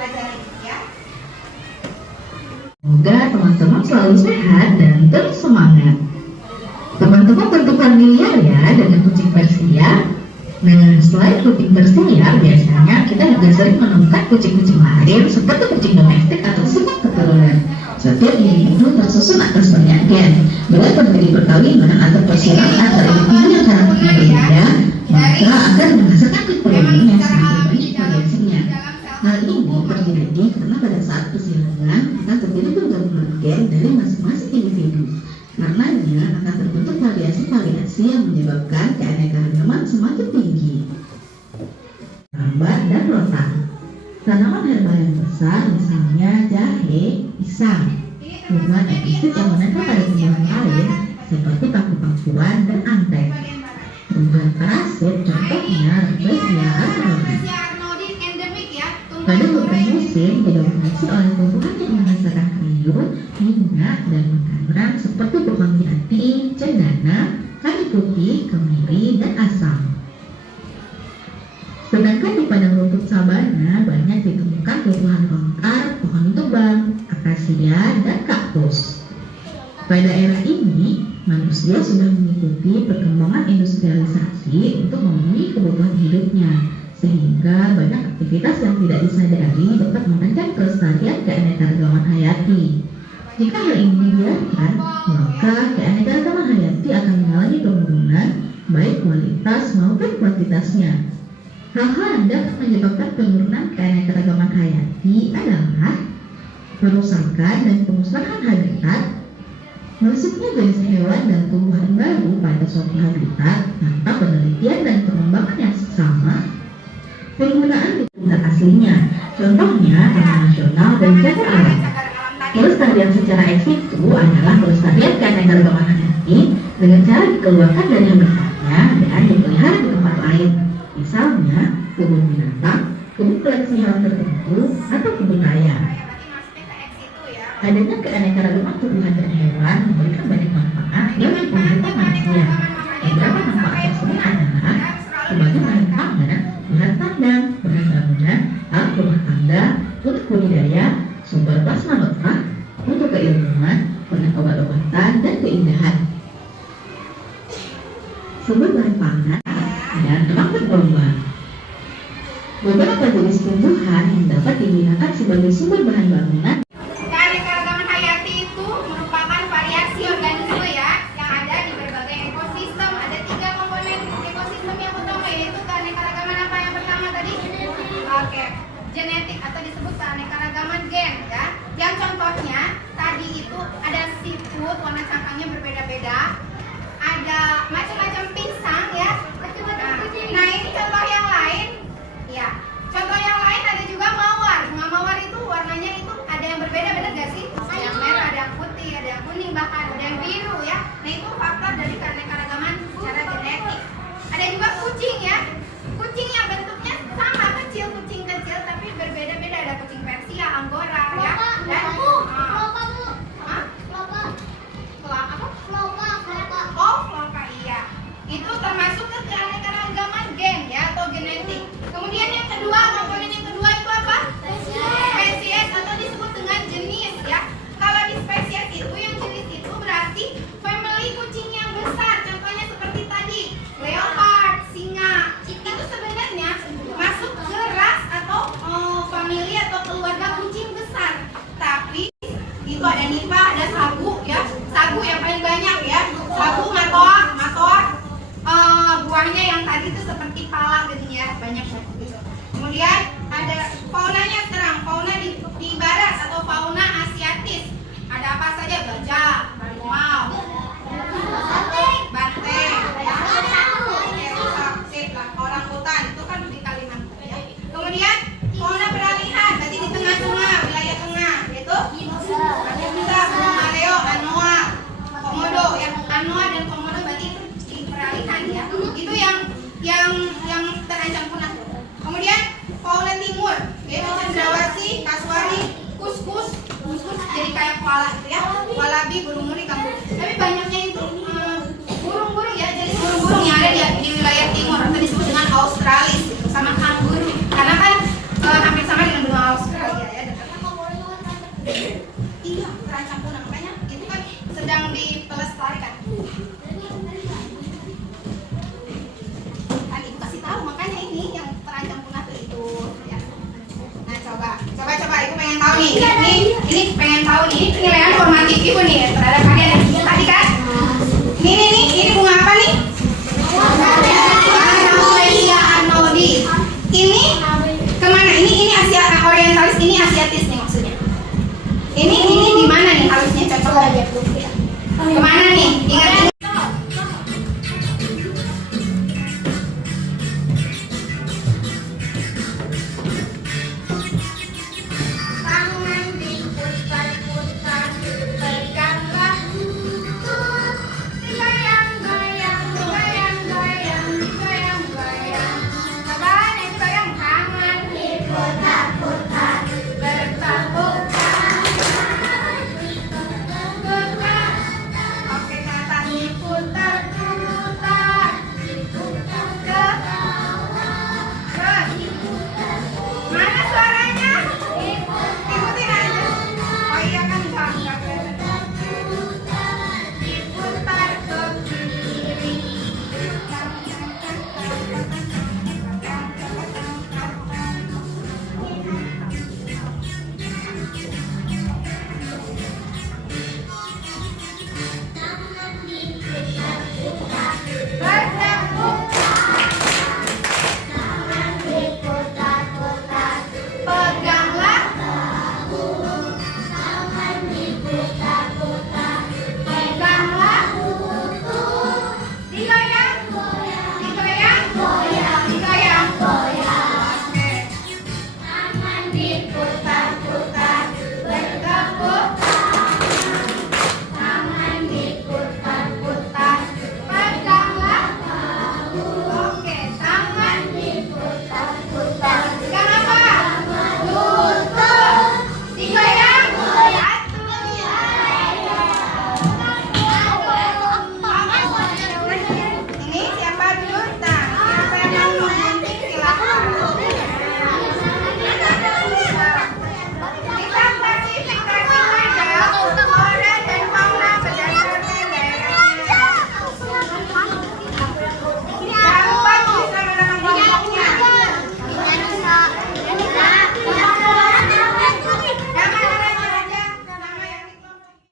dipelajari ya. Semoga teman-teman selalu sehat dan terus semangat. Teman-teman tentu familiar ya dengan kucing Persia. Nah, selain kucing Persia, biasanya kita juga sering menemukan kucing-kucing lain seperti kucing domestik atau sifat keturunan. Setiap individu tersusun atas banyak gen. Bila terjadi perkawinan atau persilangan antara individu yang karakternya berbeda, maka akan menghasilkan keturunan yang sedikit banyak variasinya. Hal ini terjadi karena pada saat persilangan akan terjadi penggabungan gen dari masing-masing individu. Karenanya akan terbentuk variasi-variasi yang menyebabkan keanekaragaman semakin tinggi. Tambat dan rotan. Tanaman herba yang besar misalnya jahe, pisang, tumbuhan episit yang menempel pada tumbuhan lain seperti paku-pakuan dan antek. Tumbuhan parasit contohnya Rudbeckia arnoldi. Pada beberapa musim didominasi oleh tumbuhan yang menghasilkan kayu, minyak, dan makanan seperti pohon jati, cendana, kayu putih, kemiri, dan asam. Sedangkan di padang rumput sabana banyak ditemukan tumbuhan longkar, pohon tumbang, akasia, dan kaktus. Pada era ini, manusia sudah mengikuti perkembangan industrialisasi untuk memenuhi kebutuhan hidupnya, sehingga banyak aktivitas yang tidak disadari dapat merancang kelestarian keanekaragaman hayati. Jika hal ini dibiarkan, maka keanekaragaman hayati akan mengalami penurunan baik kualitas maupun kuantitasnya. Hal-hal yang dapat menyebabkan penurunan keanekaragaman hayati adalah perusakan dan pemusnahan habitat, masuknya jenis hewan dan tumbuhan baru pada suatu habitat tanpa penelitian dan pengembangan yang sama, penggunaan habitat aslinya, contohnya taman nasional dan cagar alam. Pelestarian secara ex situ adalah pelestarian keanekaragaman hayati dengan cara dikeluarkan dari habitatnya dan dipelihara di tempat lain. Misalnya, kebun binatang, kebun koleksi hewan tertentu, atau kebun raya. Adanya keanekaragaman tumbuhan dan hewan memberikan banyak manfaat yang diperlukan manusia. Beberapa manfaat tersebut adalah sebagai bahan pangan, bahan tandang, bahan bangunan, alat rumah tangga, untuk budidaya, sumber plasma nutfah, untuk keilmuan, bahan obat-obatan, dan keindahan. Sumber bahan pangan dan rambut domba. Beberapa jenis tumbuhan yang dapat digunakan sebagai sumber bahan bangunan. Keanekaragaman hayati itu merupakan variasi organisme ya yang ada di berbagai ekosistem. Ada 3 komponen ekosistem yang utama, yaitu keanekaragaman apa yang pertama tadi? Oke, genetik atau disebut keanekaragaman gen ya. Yang contohnya tadi itu ada siput, warna cangkangnya berbeda-beda. Ada macam-macam pisang ya. Nah ini contoh yang lain ya. Contoh yang lain ada juga mawar. Bunga mawar itu warnanya itu ada yang berbeda-beda gak sih? Ada yang merah, ada yang putih, ada yang kuning, bahkan ada yang biru ya. Nah itu faktor dari keanekaragaman secara genetik. Ada juga kucing ya. Kucing yang bentuknya sama, kecil, kucing kecil tapi berbeda-beda. Ada kucing Persia, Angora ya. Dan itu termasuk ke keanekaragaman gen ya atau genetik. Kemudian yang kedua, komponen yang kedua itu apa? Spesies atau disebut dengan jenis ya. Kalau di spesies itu yang jenis itu berarti family kucing yang besar. Contohnya seperti tadi, leopard, singa. Itu sebenarnya masuk ke ras atau family atau keluarga kucing besar. Tapi itu ada nipah, ada sagu ya. Sagu yang paling banyak ya. Sagu, matoa. Buahnya yang tadi itu seperti pala gitu ya, banyak gitu. Kemudian ada faunanya sekarang, fauna di barat atau fauna asiatis. Ada apa saja? Gajah, harimau, banteng, orang hutan itu kan di Kalimantan ya. Kemudian fauna peralihan, berarti di tengah-tengah, wilayah tengah, yaitu ada bisa burung maleo, anoa, komodo. Yang anoa dan komodo berarti itu di peralihan ya. Itu yang terancam punah. Kemudian fauna timur, yaitu cendrawasih, kasuari, kuskus jadi kayak koala gitu ya, walabi, burung muri, kanguru. Tapi banyaknya itu burung-burung ya, jadi burung-burung yang ada di wilayah timur atau disebut dengan Australis gitu, sama kanguru. Karena kan hampir sama dengan benua Australia. Iya, terancam punah, makanya itu kan sedang dipelestarikan. Kan ibu kasih tahu, makanya ini yang terancam punah tuh itu ya. Nah coba ibu pengen tahu nih, ini pengen tahu nih penilaian formatif ibu nih terhadap kalian tadi kan? Ini bunga apa nih? Aloesia arnoldii. Ini kemana? Ini Asia orientalis, ini asiatis nih maksudnya. Ini di mana nih harusnya cocok? Kemana nih? Ingat